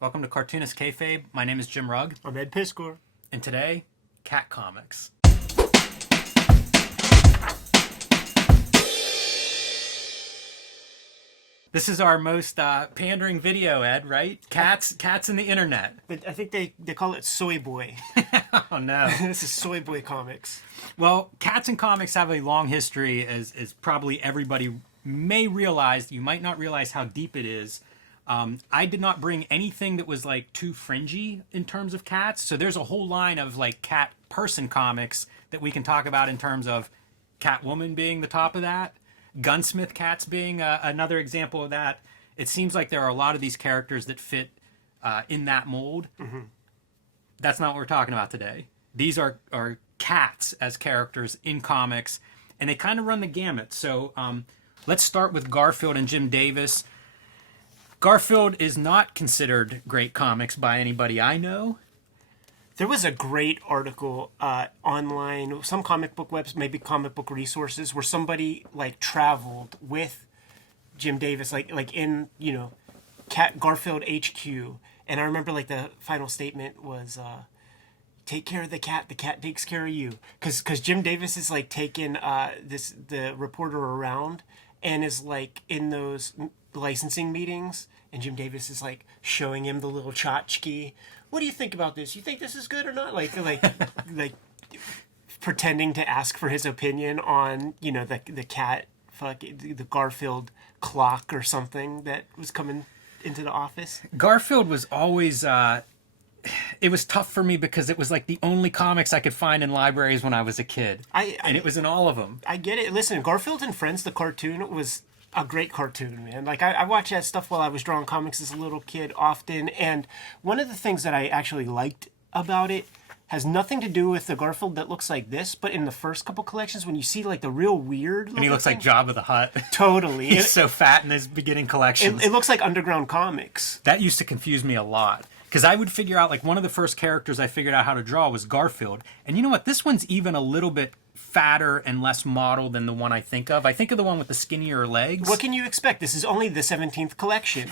Welcome to Cartoonist Kayfabe. My name is Jim Rugg. I'm Ed Piscor. And today, cat comics. This is our most pandering video, Ed, right? Cats in the internet. I think they call it Soy Boy. Oh, no. This is Soy Boy Comics. Well, cats in comics have a long history, as probably everybody may realize. You might not realize how deep it is. I did not bring anything that was like too fringy in terms of cats. So there's a whole line of like cat person comics that we can talk about in terms of Catwoman being the top of that. Gunsmith cats being another example of that. It seems like there are a lot of these characters that fit in that mold. Mm-hmm. That's not what we're talking about today. These are cats as characters in comics, and they kind of run the gamut. So let's start with Garfield and Jim Davis. Garfield is not considered great comics by anybody I know. There was a great article online, some comic book webs, maybe comic book resources, where somebody like traveled with Jim Davis, like in Garfield HQ, and I remember like the final statement was, "Take care of the cat takes care of you," because Jim Davis is like taking the reporter around and is like in those licensing meetings, and Jim Davis is like showing him the little tchotchke. What do you think about this? You think this is good or not? Like pretending to ask for his opinion on the cat, the Garfield clock or something that was coming into the office. Garfield was always it was tough for me because it was like the only comics I could find in libraries when I was a kid, and it was in all of them. I get it. Listen, Garfield and Friends, the cartoon, was a great cartoon, man. Like I watched that stuff while I was drawing comics as a little kid often, and one of the things that I actually liked about it has nothing to do with the Garfield that looks like this, but in the first couple collections when you see like the real weird and he looks like Jabba the Hutt. Totally. He's so fat in his beginning collections. It looks like Underground Comics. That used to confuse me a lot. Because I would figure out, like, one of the first characters I figured out how to draw was Garfield. And you know what? This one's even a little bit fatter and less model than the one I think of. I think of the one with the skinnier legs. What can you expect? This is only the 17th collection.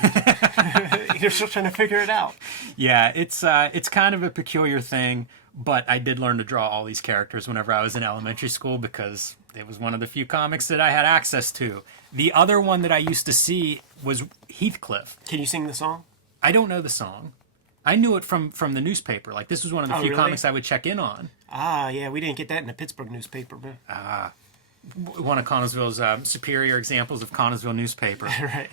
You're still trying to figure it out. Yeah, it's kind of a peculiar thing, but I did learn to draw all these characters whenever I was in elementary school because it was one of the few comics that I had access to. The other one that I used to see was Heathcliff. Can you sing the song? I don't know the song. I knew it from the newspaper. Like, this was one of the few really? comics I would check in on. Ah, yeah, we didn't get that in the Pittsburgh newspaper, man. One of Connellsville's superior examples of Connellsville newspaper. Right.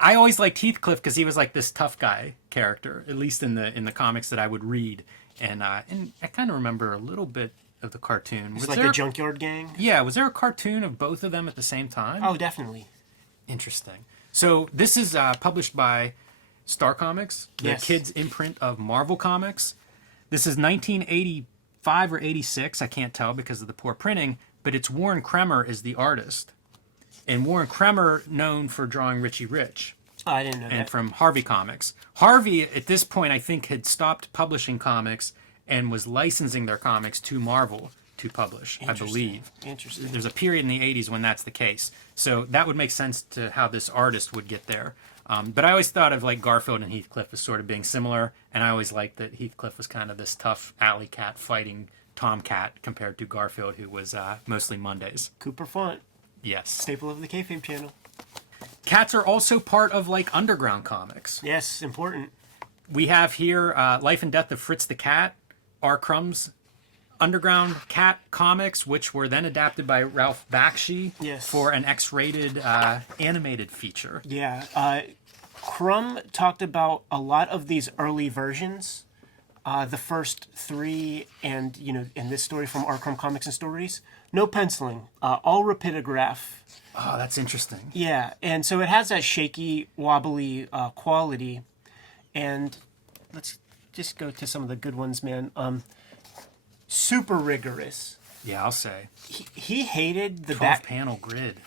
I always liked Heathcliff because he was like this tough guy character, at least in the comics that I would read. And I kind of remember a little bit of the cartoon. It's like the Junkyard Gang? Yeah, was there a cartoon of both of them at the same time? Oh, definitely. Interesting. So this is published by Star Comics, the kids' imprint of Marvel Comics. This is 1985 or 86, I can't tell because of the poor printing, but it's Warren Kremer is the artist. And Warren Kremer, known for drawing Richie Rich. Oh, I didn't know that. And from Harvey Comics. Harvey, at this point, I think, had stopped publishing comics and was licensing their comics to Marvel to publish, I believe. Interesting. There's a period in the 80s when that's the case. So that would make sense to how this artist would get there. But I always thought of like Garfield and Heathcliff as sort of being similar, and I always liked that Heathcliff was kind of this tough alley cat fighting tomcat compared to Garfield, who was mostly Mondays. Cooper Font. Yes. Staple of the Kayfabe channel. Cats are also part of like underground comics. Yes, important. We have here Life and Death of Fritz the Cat, R. Crumb's underground cat comics, which were then adapted by Ralph Bakshi for an X-rated animated feature. Yeah. Crumb talked about a lot of these early versions, the first three, and in this story from R. Crumb Comics and Stories, no penciling, all rapidograph. Oh, that's interesting. Yeah, and so it has that shaky, wobbly quality, and let's just go to some of the good ones, man. Super rigorous. Yeah, I'll say. He hated the 12-panel grid.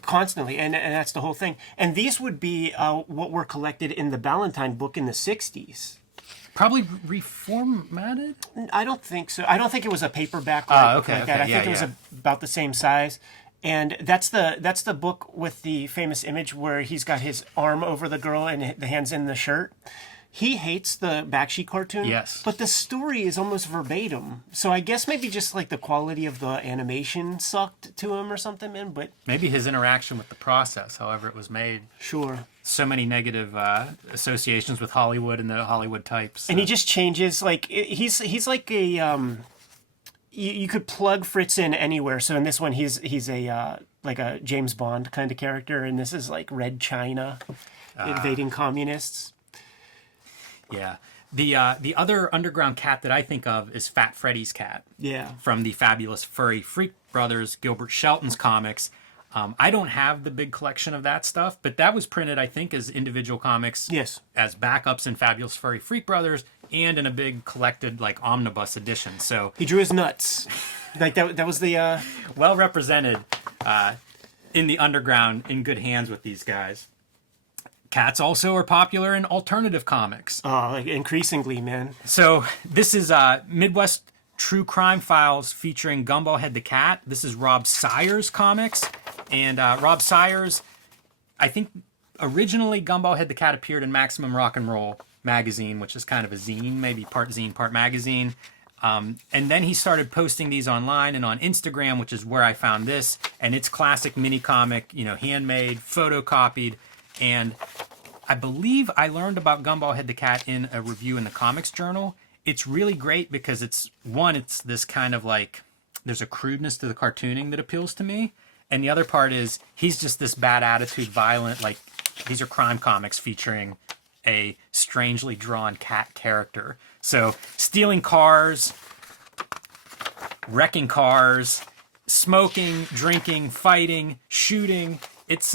Constantly, and that's the whole thing. And these would be what were collected in the Ballantine book in the 60s. Probably reformatted? I don't think so. I don't think it was a paperback okay, like that. I think it was about the same size. And that's the book with the famous image where he's got his arm over the girl and the hands in the shirt. he hates the backsheet cartoon. Yes. But the story is almost verbatim. So I guess maybe just like the quality of the animation sucked to him or something, man. But Maybe his interaction with the process, however it was made. sure. So many negative associations with Hollywood and the Hollywood types. And he just changes, like, he's like a, you could plug Fritz in anywhere. So in this one, he's a, like a James Bond kind of character. And this is like Red China invading communists. Yeah. The other underground cat that I think of is Fat Freddy's cat. Yeah. From the fabulous Furry Freak Brothers, Gilbert Shelton's comics. I don't have the big collection of that stuff, but that was printed, I think, as individual comics. Yes. As backups in Fabulous Furry Freak Brothers and in a big collected, like, omnibus edition. So He drew his nuts. Like, that was the, well represented in the underground, in good hands with these guys. Cats also are popular in alternative comics. like increasingly, man. So this is Midwest True Crime Files featuring Gumball Head the Cat. This is Rob Sayers comics. And Rob Sayers, I think originally Gumball Head the Cat appeared in Maximum Rock and Roll magazine, which is kind of a zine, maybe part zine, part magazine. And then he started posting these online and on Instagram, which is where I found this. And it's classic mini comic, handmade, photocopied. And I believe I learned about Gumball Head the Cat in a review in the Comics Journal. It's really great because it's this kind of like, there's a crudeness to the cartooning that appeals to me. And the other part is he's just this bad attitude, violent, like these are crime comics featuring a strangely drawn cat character. So stealing cars, wrecking cars, smoking, drinking, fighting, shooting. It's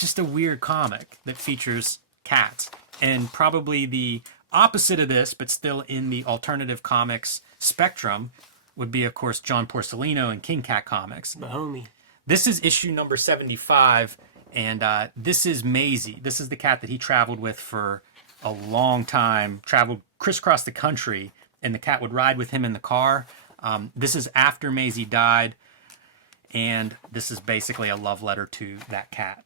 just a weird comic that features cats. And probably the opposite of this, but still in the alternative comics spectrum, would be, of course, John Porcellino and King Cat Comics. The homie. This is issue number 75, and this is Maisie. This is the cat that he traveled with for a long time, traveled crisscross the country, and the cat would ride with him in the car. This is after Maisie died, and this is basically a love letter to that cat,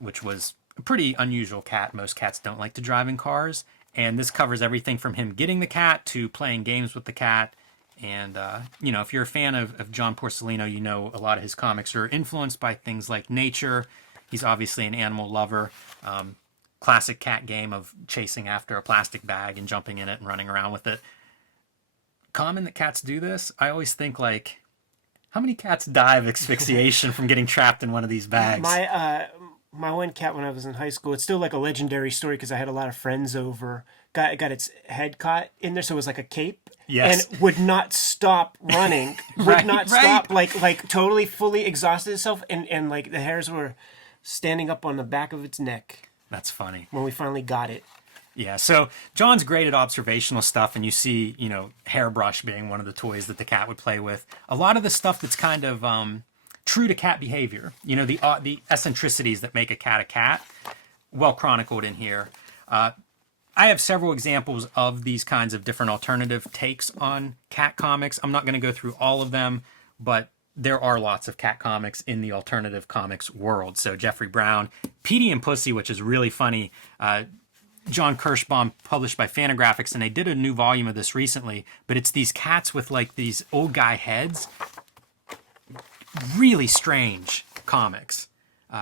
which was a pretty unusual cat. Most cats don't like to drive in cars, and this covers everything from him getting the cat to playing games with the cat. And, if you're a fan of John Porcellino, a lot of his comics are influenced by things like nature. He's obviously an animal lover. Classic cat game of chasing after a plastic bag and jumping in it and running around with it. Common that cats do this. I always think, like, how many cats die of asphyxiation from getting trapped in one of these bags? My one cat when I was in high school, it's still like a legendary story because I had a lot of friends over, got its head caught in there, so it was like a cape. Yes. And would not stop running. Would not stop, like totally fully exhausted itself, and like the hairs were standing up on the back of its neck. That's funny. When we finally got it. Yeah, so John's great at observational stuff, and you see, hairbrush being one of the toys that the cat would play with. A lot of the stuff that's kind of true to cat behavior, the eccentricities that make a cat, well chronicled in here. I have several examples of these kinds of different alternative takes on cat comics. I'm not going to go through all of them, but there are lots of cat comics in the alternative comics world. So Jeffrey Brown, Petey and Pussy, which is really funny. John Kirschbaum, published by Fantagraphics, and they did a new volume of this recently, but it's these cats with like these old guy heads. Really strange comics.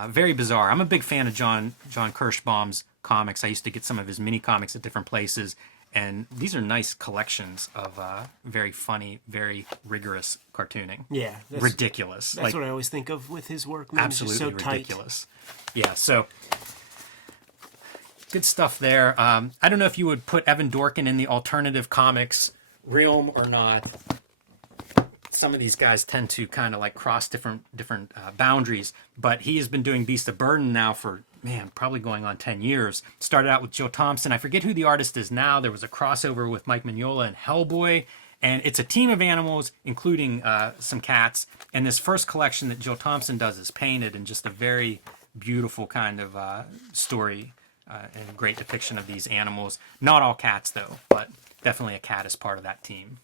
Very bizarre. I'm a big fan of John Kirschbaum's comics. I used to get some of his mini comics at different places, and these are nice collections of very funny, very rigorous cartooning. Yeah. Ridiculous. That's what I always think of with his work. Man. Absolutely so ridiculous. Yeah, so good stuff there. I don't know if you would put Evan Dorkin in the alternative comics realm or not. Some of these guys tend to kind of like cross different boundaries, but he has been doing Beast of Burden now for, probably going on 10 years. Started out with Joe Thompson. I forget who the artist is now. There was a crossover with Mike Mignola and Hellboy, and it's a team of animals, including some cats. And this first collection that Joe Thompson does is painted in just a very beautiful kind of story and great depiction of these animals. Not all cats, though, but definitely a cat is part of that team.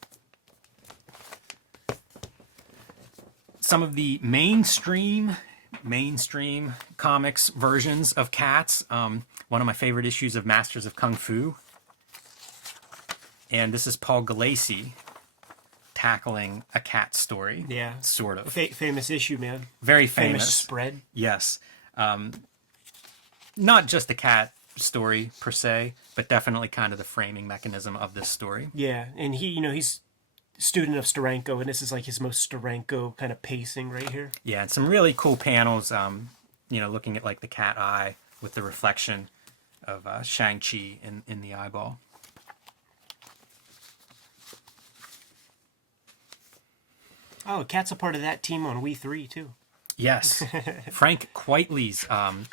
Some of the mainstream comics versions of cats. One of my favorite issues of Masters of Kung Fu And this is Paul Galassi tackling a cat story. Yeah. Sort of. Famous issue, man. Very Famous spread. Yes. Not just a cat story per se, but definitely kind of the framing mechanism of this story. Yeah, and he's a student of Steranko, and this is like his most Steranko kind of pacing right here. Yeah, and some really cool panels, looking at like the cat eye with the reflection of Shang-Chi in the eyeball. Oh, Cat's a part of that team on We 3 too. Yes. Frank Quitely's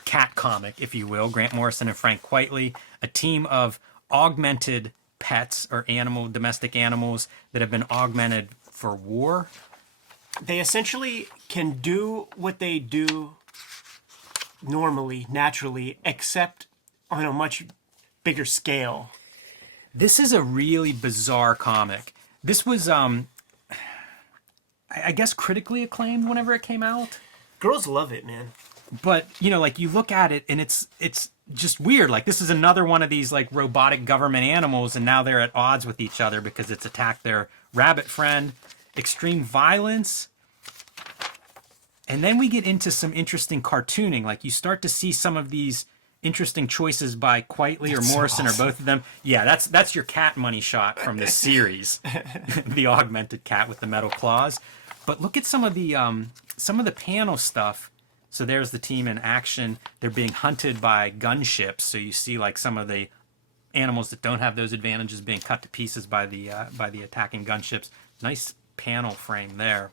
cat comic, if you will. Grant Morrison and Frank Quitely, a team of augmented pets or domestic animals that have been augmented for war. They essentially can do what they do normally, naturally, except on a much bigger scale. This is a really bizarre comic. This was, I guess, critically acclaimed whenever it came out. Girls love it, man. But, like you look at it and it's just weird. Like this is another one of these like robotic government animals, and now they're at odds with each other because it's attacked their rabbit friend. Extreme violence. And then we get into some interesting cartooning. Like you start to see some of these interesting choices by Quitely or Morrison, awesome. or both of them. Yeah, that's your cat money shot from this series. The augmented cat with the metal claws. But look at some of the panel stuff. So there's the team in action. They're being hunted by gunships. So you see like some of the animals that don't have those advantages being cut to pieces by the attacking gunships. Nice panel frame there.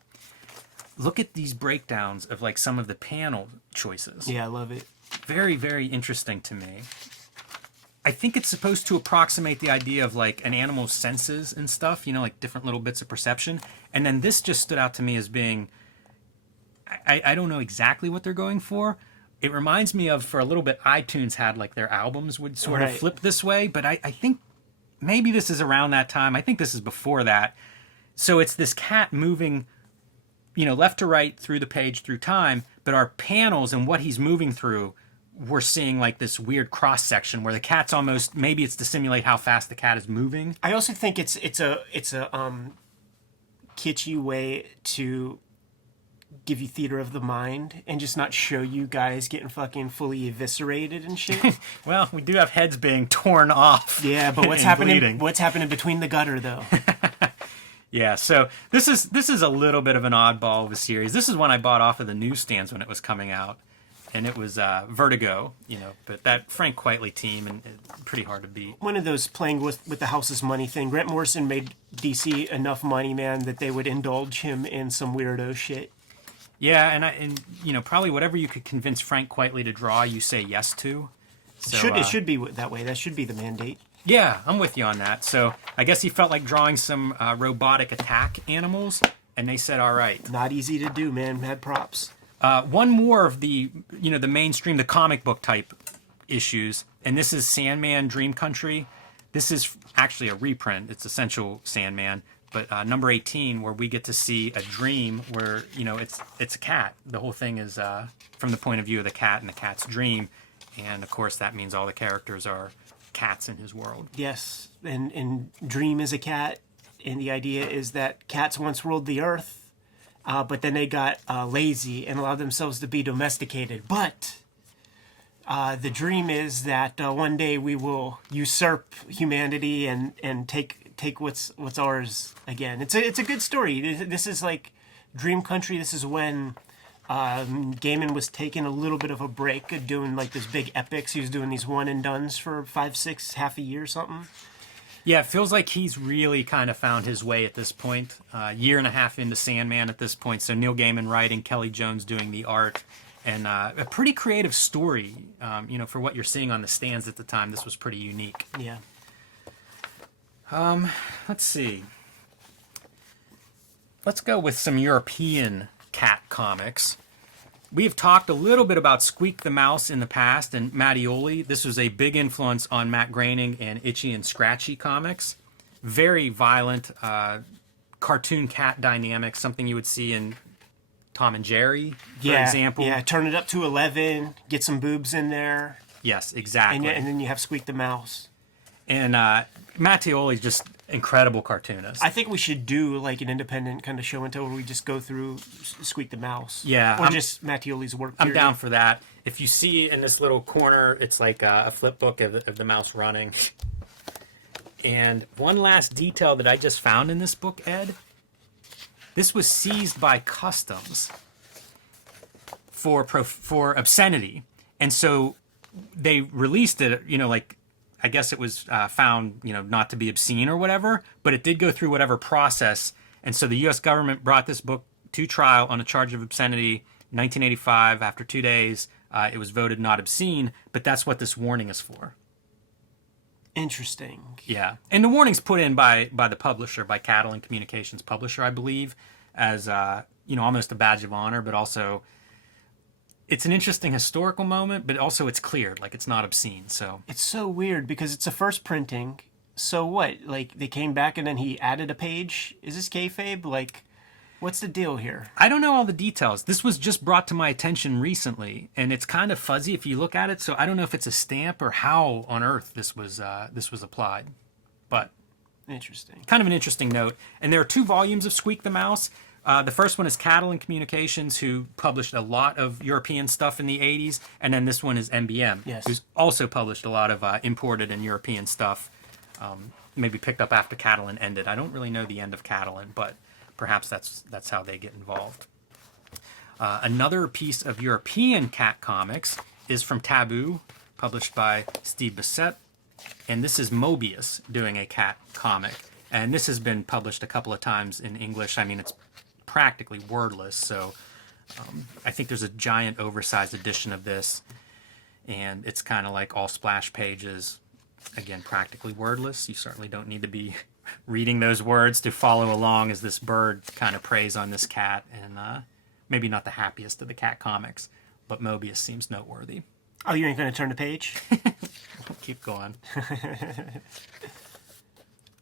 Look at these breakdowns of like some of the panel choices. Yeah, I love it. Very, very interesting to me. I think it's supposed to approximate the idea of like an animal's senses and stuff, like different little bits of perception. And then this just stood out to me as being, I don't know exactly what they're going for. It reminds me of, for a little bit, iTunes had like their albums would sort of flip this way, but I think maybe this is around that time. I think this is before that. So it's this cat moving, left to right through the page through time, but our panels and what he's moving through, we're seeing like this weird cross section where the cat's almost, maybe it's to simulate how fast the cat is moving. I also think it's a kitschy way to give you theater of the mind and just not show you guys getting fucking fully eviscerated and shit. Well, we do have heads being torn off. Yeah, but what's happening? Bleeding. What's happening between the gutter though? Yeah, so this is a little bit of an oddball of a series. This is one I bought off of the newsstands when it was coming out, and it was Vertigo, But that Frank Quitely team, and pretty hard to beat. One of those playing with the house's money thing. Grant Morrison made DC enough money, man, that they would indulge him in some weirdo shit. Yeah, and probably whatever you could convince Frank Quitely to draw, you say yes to. So, it should be that way. That should be the mandate. Yeah, I'm with you on that. So I guess he felt like drawing some robotic attack animals, and they said, all right. Not easy to do, man. Mad props. One more of the, the mainstream, the comic book type issues, and this is Sandman Dream Country. This is actually a reprint. It's Essential Sandman, but number 18, where we get to see a dream where, it's a cat. The whole thing is from the point of view of the cat and the cat's dream, and of course that means all the characters are cats in his world. Yes, and Dream is a cat, and the idea is that cats once ruled the earth, but then they got lazy and allowed themselves to be domesticated. But the dream is that one day we will usurp humanity and take what's ours again. It's a good story. This is like Dream Country. This is when Gaiman was taking a little bit of a break, doing like this big epics. He was doing these one and dones for 5, 6, half a year, something. Yeah, it feels like he's really kind of found his way at this point. Year and a half into Sandman at this point. So Neil Gaiman writing, Kelly Jones doing the art, and a pretty creative story. For what you're seeing on the stands at the time, this was pretty unique. Yeah. Let's see. Let's go with some European cat comics. We have talked a little bit about Squeak the Mouse in the past and Mattioli. This was a big influence on Matt Groening and Itchy and Scratchy comics. Very violent cartoon cat dynamics, something you would see in Tom and Jerry, for example. Yeah, turn it up to 11, get some boobs in there. Yes, exactly. And then you have Squeak the Mouse. And Mattioli just incredible cartoonist. I think we should do like an independent kind of show and tell where we just go through Squeak the Mouse. Yeah, Or just Mattioli's work. I'm period. down for that. If you see in this little corner, it's like a flip book of the mouse running. And one last detail that I just found in this book, Ed, this was seized by customs for obscenity. And so they released it, like, I guess it was found, not to be obscene or whatever, but it did go through whatever process. And so the U.S. government brought this book to trial on a charge of obscenity in 1985. After 2 days, it was voted not obscene, but that's what this warning is for. Interesting. Yeah. And the warning's put in by the publisher, by Catalan Communications publisher, I believe, as, almost a badge of honor, but also it's an interesting historical moment, but also it's cleared, like it's not obscene. So It's so weird because it's a first printing. So what? Like they came back and then he added a page? Is this kayfabe? Like, what's the deal here? I don't know all the details. This was just brought to my attention recently, and it's kind of fuzzy if you look at it. So I don't know if it's a stamp or how on earth this was applied, but Interesting. kind of an interesting note. And there are 2 volumes of Squeak the Mouse. The first one is Catalan Communications, who published a lot of European stuff in the 80s. And then this one is MBM, Yes. who's also published a lot of imported and European stuff, maybe picked up after Catalan ended. I don't really know the end of Catalan, but perhaps that's how they get involved. Another piece of European cat comics is from Taboo, published by Steve Bissett. And this is Mobius doing a cat comic. And this has been published a couple of times in English. I mean, it's practically wordless, so I think there's a giant oversized edition of this, and it's kind of like all splash pages. Again, practically wordless. You certainly don't need to be reading those words to follow along as this bird kind of preys on this cat, and maybe not the happiest of the cat comics, but Mobius seems noteworthy. Oh, you ain't going to turn the page? Keep going.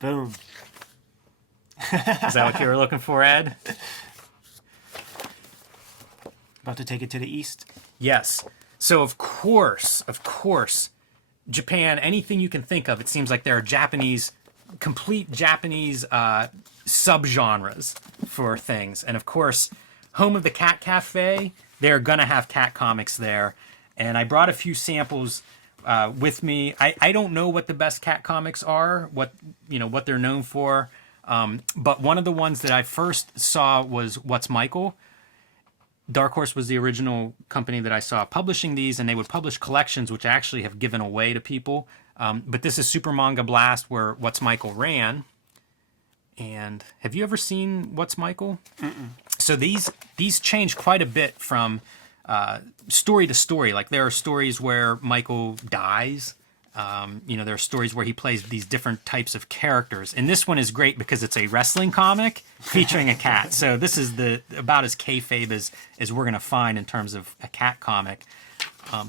Boom. Is that what you were looking for, Ed? About to take it to the east? Yes. So of course, Japan, anything you can think of, it seems like there are complete Japanese subgenres for things. And of course, home of the Cat Cafe, they're gonna have cat comics there. And I brought a few samples with me. I don't know what the best cat comics are, what they're known for. But one of the ones that I first saw was What's Michael. Dark Horse was the original company that I saw publishing these, and they would publish collections, which I actually have given away to people. But this is Super Manga Blast, where What's Michael ran. And have you ever seen What's Michael? Mm-mm. So these change quite a bit from story to story. Like there are stories where Michael dies. There are stories where he plays these different types of characters. And this one is great because it's a wrestling comic featuring a cat. So this is about as kayfabe as we're going to find in terms of a cat comic.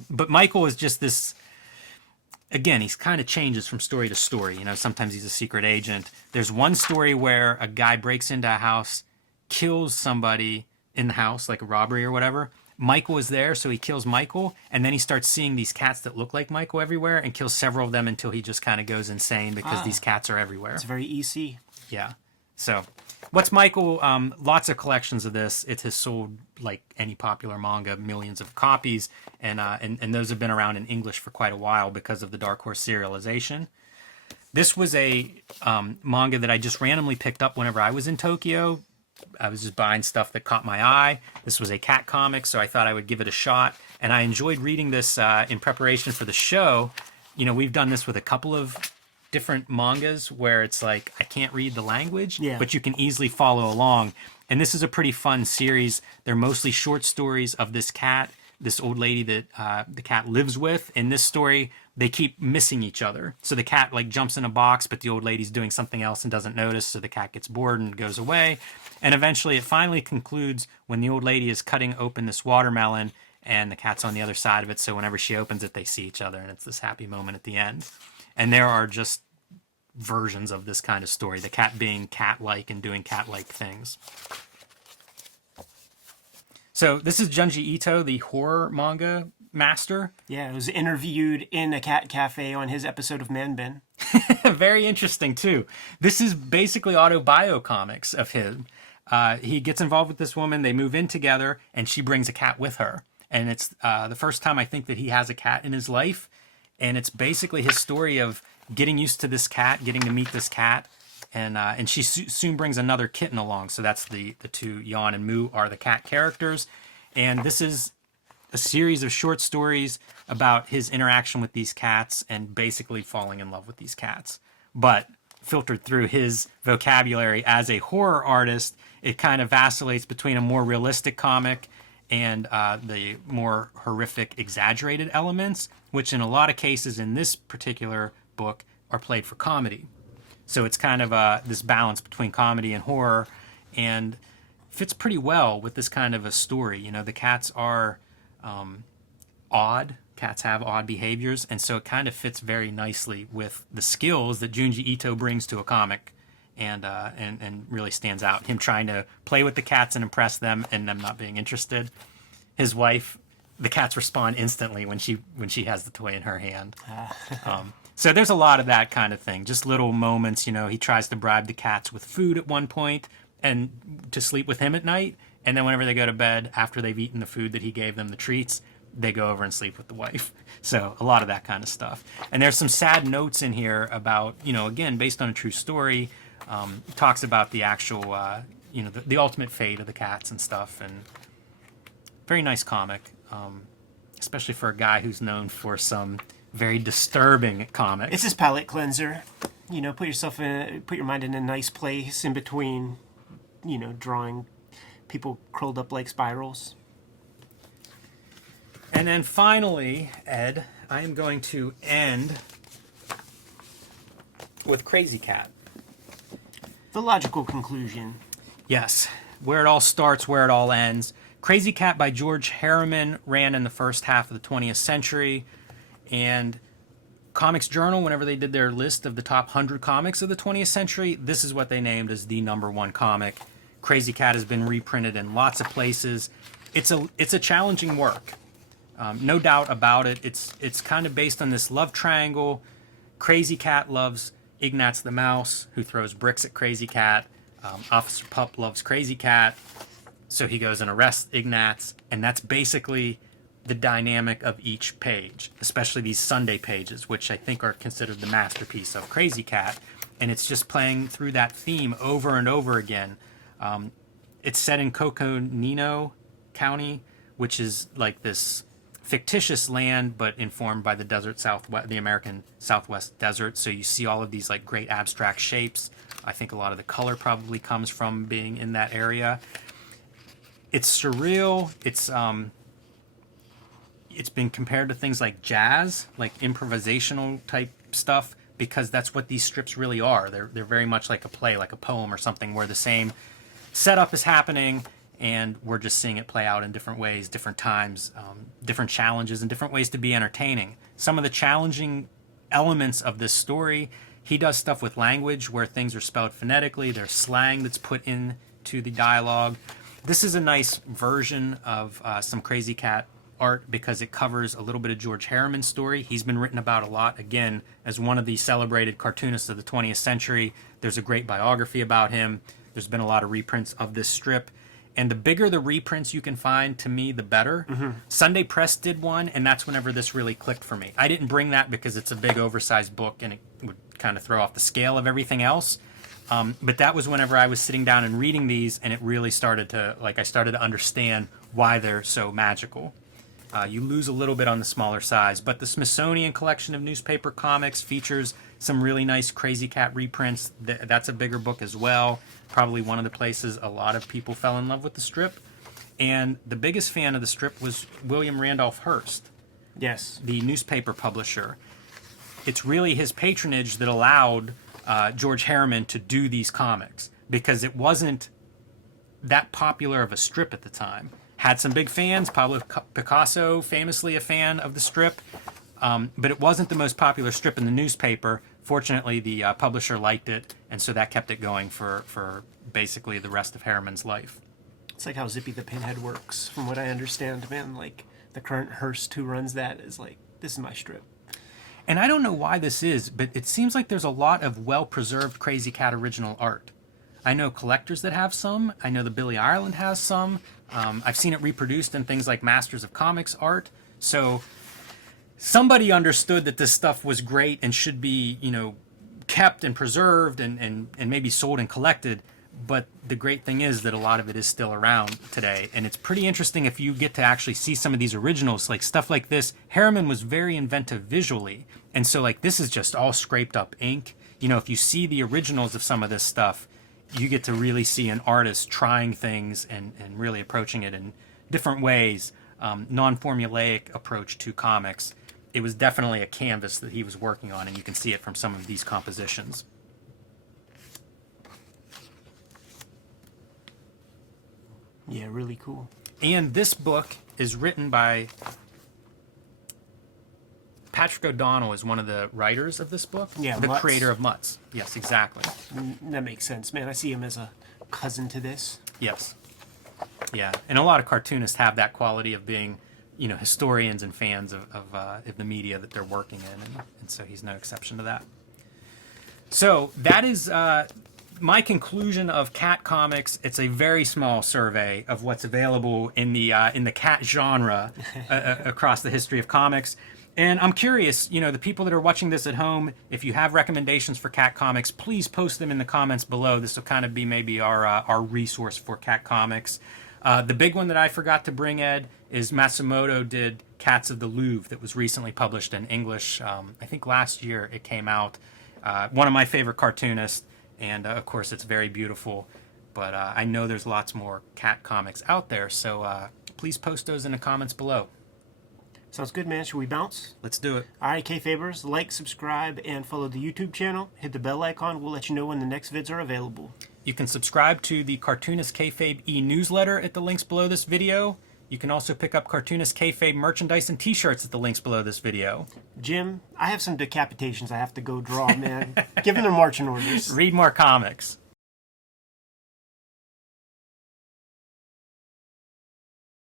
But Michael is just this, again, he kind of changes from story to story. Sometimes he's a secret agent. There's one story where a guy breaks into a house, kills somebody in the house, like a robbery or whatever. Michael is there, so he kills Michael, and then he starts seeing these cats that look like Michael everywhere and kills several of them until he just kind of goes insane because these cats are everywhere. It's very EC. Yeah. So, What's Michael? Lots of collections of this. It has sold, like any popular manga, millions of copies, and those have been around in English for quite a while because of the Dark Horse serialization. This was a manga that I just randomly picked up whenever I was in Tokyo. I was just buying stuff that caught my eye. This was a cat comic, so I thought I would give it a shot. And I enjoyed reading this in preparation for the show. We've done this with a couple of different mangas where it's like, I can't read the language, but you can easily follow along. And this is a pretty fun series. They're mostly short stories of this cat, this old lady that the cat lives with. In this story, they keep missing each other. So the cat jumps in a box, but the old lady's doing something else and doesn't notice. So the cat gets bored and goes away. And eventually it finally concludes when the old lady is cutting open this watermelon and the cat's on the other side of it. So whenever she opens it, they see each other, and it's this happy moment at the end. And there are just versions of this kind of story, the cat being cat-like and doing cat-like things. So this is Junji Ito, the horror manga master. Yeah, it was interviewed in a cat cafe on his episode of Man Bin. Very interesting too. This is basically autobio comics of him. He gets involved with this woman. They move in together, and she brings a cat with her. And it's the first time I think that he has a cat in his life. And it's basically his story of getting used to this cat, getting to meet this cat, and she soon brings another kitten along. So that's the two, Jan and Moo, are the cat characters. And this is a series of short stories about his interaction with these cats and basically falling in love with these cats. But filtered through his vocabulary as a horror artist, it kind of vacillates between a more realistic comic and the more horrific, exaggerated elements, which in a lot of cases in this particular book are played for comedy. So it's kind of this balance between comedy and horror, and fits pretty well with this kind of a story. You know, the cats are odd. Cats have odd behaviors, and so it kind of fits very nicely with the skills that Junji Ito brings to a comic, and really stands out. Him trying to play with the cats and impress them, and them not being interested. His wife, the cats respond instantly when she has the toy in her hand. So there's a lot of that kind of thing. Just little moments, you know. He tries to bribe the cats with food at one point and to sleep with him at night, and then whenever they go to bed, after they've eaten the food that he gave them, the treats, they go over and sleep with the wife. So a lot of that kind of stuff. And there's some sad notes in here about, you know, again, based on a true story, talks about the actual, you know, the ultimate fate of the cats and stuff. And very nice comic, especially for a guy who's known for some very disturbing comics. It's his palate cleanser. You know, put your mind in a nice place in between, you know, drawing people curled up like spirals. And then finally, Ed, I am going to end with Crazy Cat. The logical conclusion. Yes, where it all starts, where it all ends. Crazy Cat by George Harriman ran in the first half of the 20th century, and Comics Journal, whenever they did their list of the top 100 comics of the 20th century, this is what they named as the #1 comic. Crazy Cat has been reprinted in lots of places. It's a challenging work. No doubt about it. It's kind of based on this love triangle. Crazy Cat loves Ignatz the Mouse, who throws bricks at Crazy Cat. Officer Pup loves Crazy Cat, so he goes and arrests Ignatz, and that's basically the dynamic of each page, especially these Sunday pages, which I think are considered the masterpiece of Crazy Cat. And it's just playing through that theme over and over again. It's set in Coconino County, which is like this fictitious land, but informed by the desert Southwest, the American Southwest desert. So you see all of these like great abstract shapes. I think a lot of the color probably comes from being in that area. It's surreal. It's been compared to things like jazz, like improvisational type stuff, because that's what these strips really are. They're very much like a play, like a poem or something, where the same setup is happening, and we're just seeing it play out in different ways, different times, different challenges, and different ways to be entertaining. Some of the challenging elements of this story, he does stuff with language where things are spelled phonetically. There's slang that's put into the dialogue. This is a nice version of some Crazy Cat art because it covers a little bit of George Harriman's story. He's been written about a lot, again, as one of the celebrated cartoonists of the 20th century. There's a great biography about him. There's been a lot of reprints of this strip. And the bigger the reprints you can find, to me, the better. Mm-hmm. Sunday Press did one, and that's whenever this really clicked for me. I didn't bring that because it's a big, oversized book, and it would kind of throw off the scale of everything else. But that was whenever I was sitting down and reading these, and it really started to, I started to understand why they're so magical. You lose a little bit on the smaller size, but the Smithsonian Collection of Newspaper Comics features some really nice Crazy Cat reprints. That's a bigger book as well. Probably one of the places a lot of people fell in love with the strip. And the biggest fan of the strip was William Randolph Hearst. Yes. The newspaper publisher. It's really his patronage that allowed George Harriman to do these comics, because it wasn't that popular of a strip at the time. Had some big fans, Pablo Picasso, famously a fan of the strip, but it wasn't the most popular strip in the newspaper. Fortunately, the publisher liked it, and so that kept it going for basically the rest of Harriman's life. It's like how Zippy the Pinhead works, from what I understand, man. Like, the current Hearst who runs that is like, this is my strip. And I don't know why this is, but it seems like there's a lot of well-preserved Crazy Cat original art. I know collectors that have some. I know the Billy Ireland has some. I've seen it reproduced in things like Masters of Comics art. So somebody understood that this stuff was great and should be, kept and preserved and maybe sold and collected. But the great thing is that a lot of it is still around today. And it's pretty interesting if you get to actually see some of these originals, like stuff like this. Harriman was very inventive visually. And so like this is just all scraped up ink. If you see the originals of some of this stuff, you get to really see an artist trying things and really approaching it in different ways, non-formulaic approach to comics. It was definitely a canvas that he was working on, and you can see it from some of these compositions. Yeah, really cool. And this book is written by Patrick O'Donnell, is one of the writers of this book. Yeah, the Mutts. creator of Mutts. Yes, exactly. That makes sense, man. I see him as a cousin to this. Yes. Yeah, and a lot of cartoonists have that quality of being, historians and fans of the media that they're working in, and so he's no exception to that. So that is my conclusion of cat comics. It's a very small survey of what's available in the cat genre across the history of comics. And I'm curious, the people that are watching this at home, if you have recommendations for cat comics, please post them in the comments below. This will kind of be maybe our resource for cat comics. The big one that I forgot to bring, Ed, is Matsumoto did Cats of the Louvre that was recently published in English. I think last year it came out. One of my favorite cartoonists, and of course it's very beautiful. But I know there's lots more cat comics out there, so please post those in the comments below. Sounds good, man. Should we bounce? Let's do it. All right, Kayfabers, like, subscribe, and follow the YouTube channel. Hit the bell icon. We'll let you know when the next vids are available. You can subscribe to the Cartoonist Kayfabe e-newsletter at the links below this video. You can also pick up Cartoonist Kayfabe merchandise and t-shirts at the links below this video. Jim, I have some decapitations I have to go draw, man. Give them their marching orders. Read more comics.